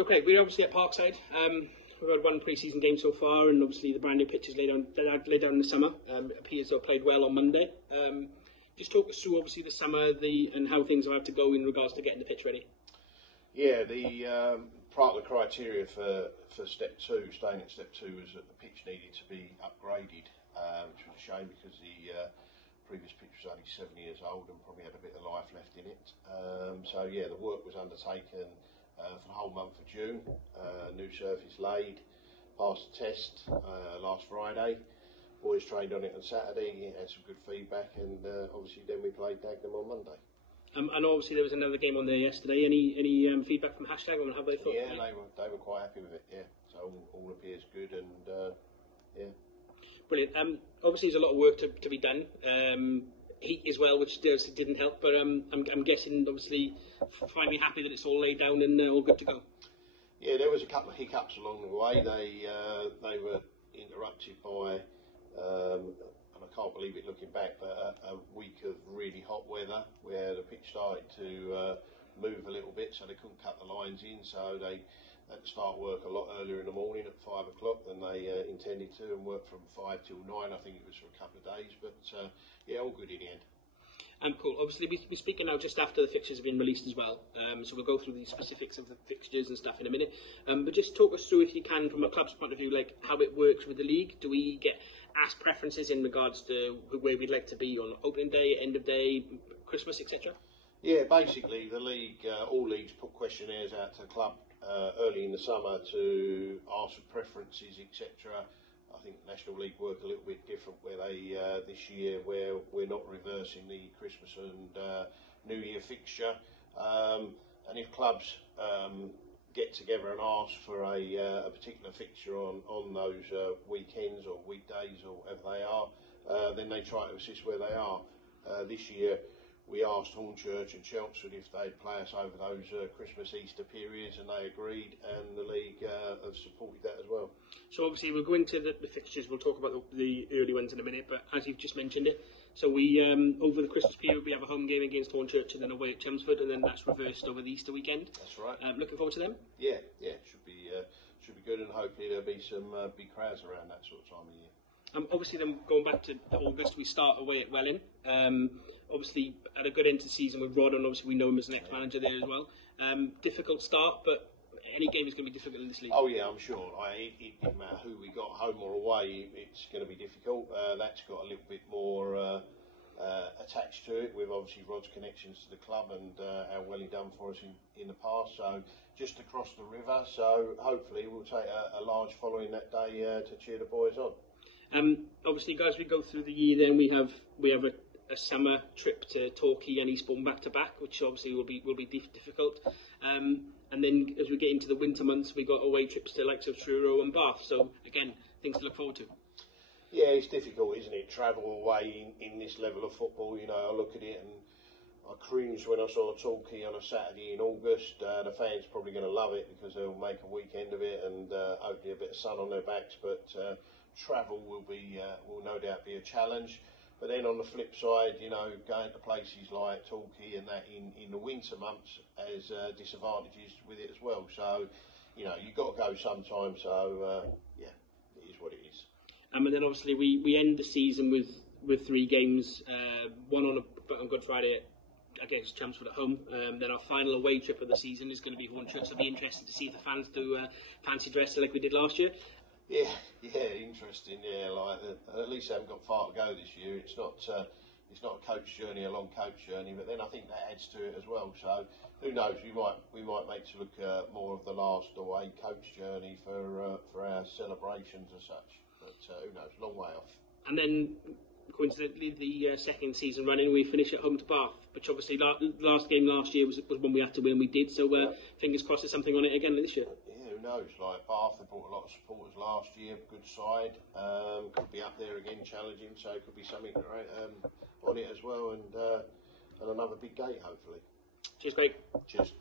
Okay, we're obviously at Parkside. We've had one pre-season game so far, and obviously the brand new pitch is laid down in the summer. It appears to have played well on Monday. Just talk us through obviously the summer and how things have had to go in regards to getting the pitch ready. Yeah, the part of the criteria for step two, staying at step two, was that the pitch needed to be upgraded, which was a shame because the previous pitch was only 7 years old and probably had a bit of life left in it. So yeah, the work was undertaken for the whole month of June. New surface laid, passed the test last Friday. Boys trained on it on Saturday, had some good feedback, and obviously then we played Dagenham on Monday. And obviously there was another game on there yesterday. Any feedback from Hashtag on how they thought? Yeah, they were quite happy with it. Yeah, so all appears good, and yeah. Brilliant. Obviously there's a lot of work to be done. Heat as well, which didn't help. But I'm guessing obviously finally happy that it's all laid down and all good to go. Yeah, there was a couple of hiccups along the way. They were interrupted by. And I can't believe it looking back, but a week of really hot weather where the pitch started to move a little bit, so they couldn't cut the lines in, so they had to start work a lot earlier in the morning at 5 o'clock than they intended to, and work from 5 till 9, I think it was, for a couple of days, but yeah, all good in the end. Cool. Obviously, we're speaking now just after the fixtures have been released as well, so we'll go through the specifics of the fixtures and stuff in a minute. But just talk us through, if you can, from a club's point of view, like how it works with the league. Do we get asked preferences in regards to where we'd like to be on opening day, end of day, Christmas, etc.? Yeah, basically the league, all leagues put questionnaires out to the club early in the summer to ask for preferences, etc. I think the National League work a little bit different, where they this year where we're not reversing the Christmas and New Year fixture, and if clubs get together and ask for a particular fixture on those weekends or weekdays or whatever they are, then they try to assist where they are. This year we asked Hornchurch and Chelmsford if they'd play us over those Christmas, Easter periods, and they agreed, and the league have supported that as well. So obviously we'll go into the fixtures, we'll talk about the early ones in a minute, but as you've just mentioned it, so we over the Christmas period we have a home game against Hornchurch and then away at Chelmsford, and then that's reversed over the Easter weekend. That's right. Looking forward to them? Yeah, should be good, and hopefully there'll be some big crowds around that sort of time of year. Obviously then going back to August, we start away at Welling. Obviously at a good end to the season with Rod, and obviously we know him as an ex-manager there as well. Difficult start, but any game is going to be difficult in this league. Oh yeah, I'm sure. It didn't matter who we got, home or away, it's going to be difficult. That's got a little bit more attached to it, with obviously Rod's connections to the club and how well he done for us in the past. So just across the river, so hopefully we'll take a large following that day to cheer the boys on. Obviously, guys, we go through the year. Then we have a summer trip to Torquay and Eastbourne back to back, which obviously will be difficult. And then as we get into the winter months, we got away trips to likes of Truro and Bath. So again, things to look forward to. Yeah, it's difficult, isn't it? Travel away in this level of football. You know, I look at it and I cringed when I saw Torquay on a Saturday in August. The fans probably going to love it because they'll make a weekend of it, and hopefully a bit of sun on their backs. But travel will no doubt be a challenge. But then on the flip side, you know, going to places like Torquay and that in the winter months has disadvantages with it as well. So, you know, you've got to go sometime. So, yeah, it is what it is. And then obviously we end the season with 3 games, one on Good Friday against Chelmsford at home. Then our final away trip of the season is going to be Hornchurch. So it'll be interesting to see if the fans do fancy dress like we did last year. Yeah, interesting. Yeah, like at least they haven't got far to go this year. It's not a coach journey, a long coach journey, but then I think that adds to it as well. So who knows? We might make to look more of the last away coach journey for our celebrations and such. But who knows? Long way off. And then coincidentally, the second season running, we finish at home to Bath, which obviously last game last year was one we had to win. We did, so fingers crossed there's something on it again this year. Yeah, who knows? Like Bath, they brought a lot of supporters last year. Good side, could be up there again, challenging. So it could be something on it as well, and another big gate hopefully. Cheers, Craig. Cheers.